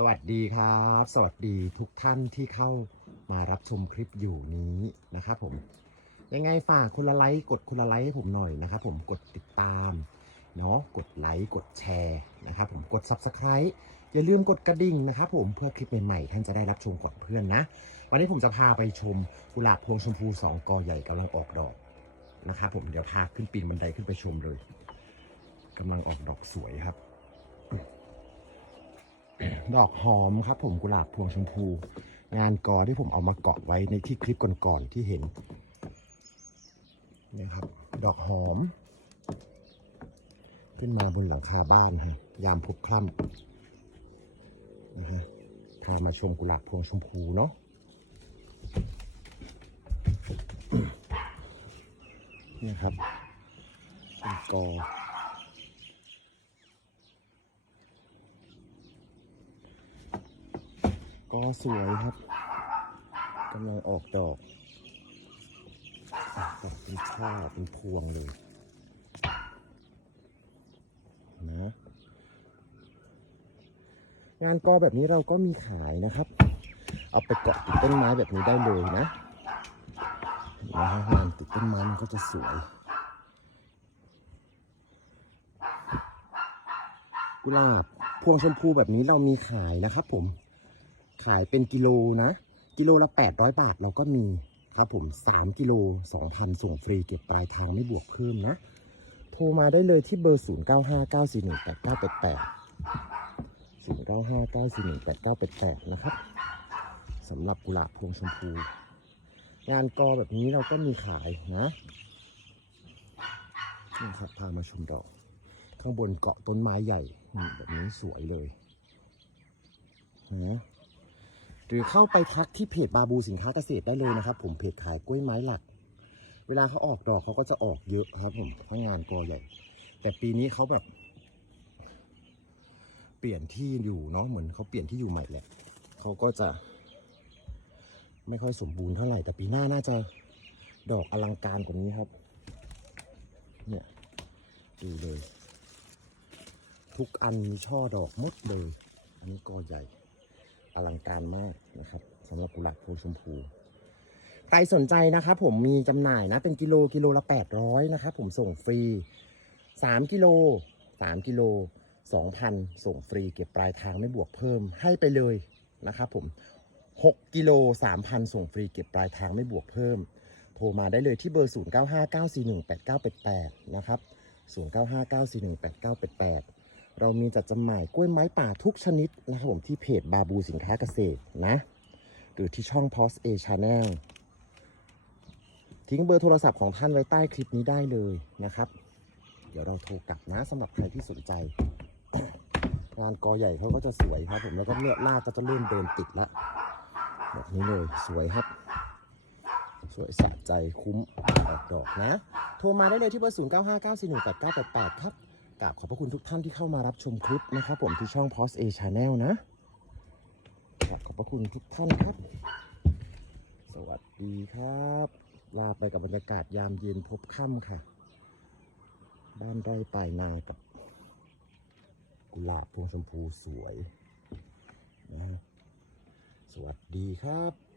สวัสดีครับ สวัสดีทุกท่านที่เข้ามารับชมคลิปอยู่นี้นะครับผมยังไงฝากคนละไลค์กดคนละไลค์ให้ผมหน่อยนะครับผมกดติดตามเนาะกดไลค์กดแชร์นะครับผมกด Subscribe อย่าลืมกดกระดิ่งนะครับผมเพื่อคลิปใหม่ๆท่านจะได้รับชมก่อนเพื่อนนะ วันนี้ผมจะพาไปชมกุหลาบพวงชมพูสองกอใหญ่กำลังออกดอกนะครับผมเดี๋ยวพาขึ้นปีนบันไดขึ้นไปชมเลยกำลังออกดอกสวยครับ ดอกหอมครับ ผมกุหลาบพวงชมพู งานกอที่ผมเอามาเกาะไว้ในที่คลิปก่อนๆที่เห็นนี่ครับ ดอกหอม ขึ้นมาบนหลังคาบ้านฮะยามพบคล่ำนะฮะพามาชมกุหลาบพวงชมพูเนาะเนี่ยครับเป็นกอ ก็สวยครับกำลังออกดอกออกดอกเป็นช่าเป็นพวงเลย นะ งานกอแบบนี้เราก็มีขายนะครับ เอาไปเกาะติดต้นไม้แบบนี้ได้เลยนะนไหมฮะงานติดต้นไม้มันก็จะสวย กุหลาบพวงชมพูแบบนี้เรามีขายนะครับผม ขายเป็นกิโลนะ กิโลละ800 บาทเราก็มีครับผม 3 กิโล 2,000 ส่งฟรีเก็บปลายทางไม่บวกเพิ่มนะ โทรมาได้เลยที่เบอร์ 0959418988 0959418988 นะครับสำหรับกุหลาบพวงชมพู งานกอแบบนี้เราก็มีขายนะนี่ครับพามาชมดอก ข้างบนเกาะต้นไม้ใหญ่แบบนี้สวยเลยนะ หรือเข้าไปทักที่เพจบาบูสินค้าเกษตรได้เลยนะครับ ผมเพจขายกล้วยไม้หลัก เวลาเขาออกดอกเขาก็จะออกเยอะครับผมเพราะงานกอใหญ่ แต่ปีนี้เขาแบบ เปลี่ยนที่อยู่เนาะเหมือนเขาเปลี่ยนที่อยู่ใหม่แหละเขาก็จะ ไม่ค่อยสมบูรณ์เท่าไหร่ แต่ปีหน้าน่าจะดอกอลังการกว่านี้ครับ เนี่ยดูเลย ทุกอันมีช่อดอกหมดเลย อันนี้กอใหญ่ อลังการมากนะครับสำหรับกุหลาบโพชมพู ใครสนใจนะครับผมมีจำหน่ายนะ เป็นกิโลกิโลละ 800นะครับผมส่งฟรี 3 กิโล 3 กิโล 2,000 ส่งฟรีเก็บปลายทางไม่บวกเพิ่มให้ไปเลยนะครับผม 6 กิโล 3,000 ส่งฟรีเก็บปลายทางไม่บวกเพิ่ม โทรมาได้เลยที่เบอร์ 0959418988 นะครับ 0959418988 เรามีจัดจำหน่ายกล้วยไม้ป่าทุกชนิดนะครับผมที่เพจบาบูสินค้าเกษตรนะ หรือที่ช่อง p o s A Channel ทิ้งเบอร์โทรศัพท์ของท่านไว้ใต้คลิปนี้ได้เลยนะครับ เดี๋ยวเราโทรกลับนะสำหรับใครที่สนใจ งานกอใหญ่เขาก็จะสวยครับผมแล้วก็เนี่ยลากก็จะเริ่มเดินติดล้วแบบนี้เลยสวยครับ สวยสะใจคุ้มออกดอกนะ โทรมาได้เลยที่เบอร์ 0959418988 ครับ กราบขอบพระคุณทุกท่านที่เข้ามารับชมคลิปนะครับผมที่ช่อง p o s A Channel นะกราบขอบพระคุณทุกท่านครับ สวัสดีครับ ลาไปกับบรรยากาศยามเย็นพบค่ำค่ะ บ้านไร่ปลายนากับ กุหลาบพวงชมพูสวยนะสวัสดีครับ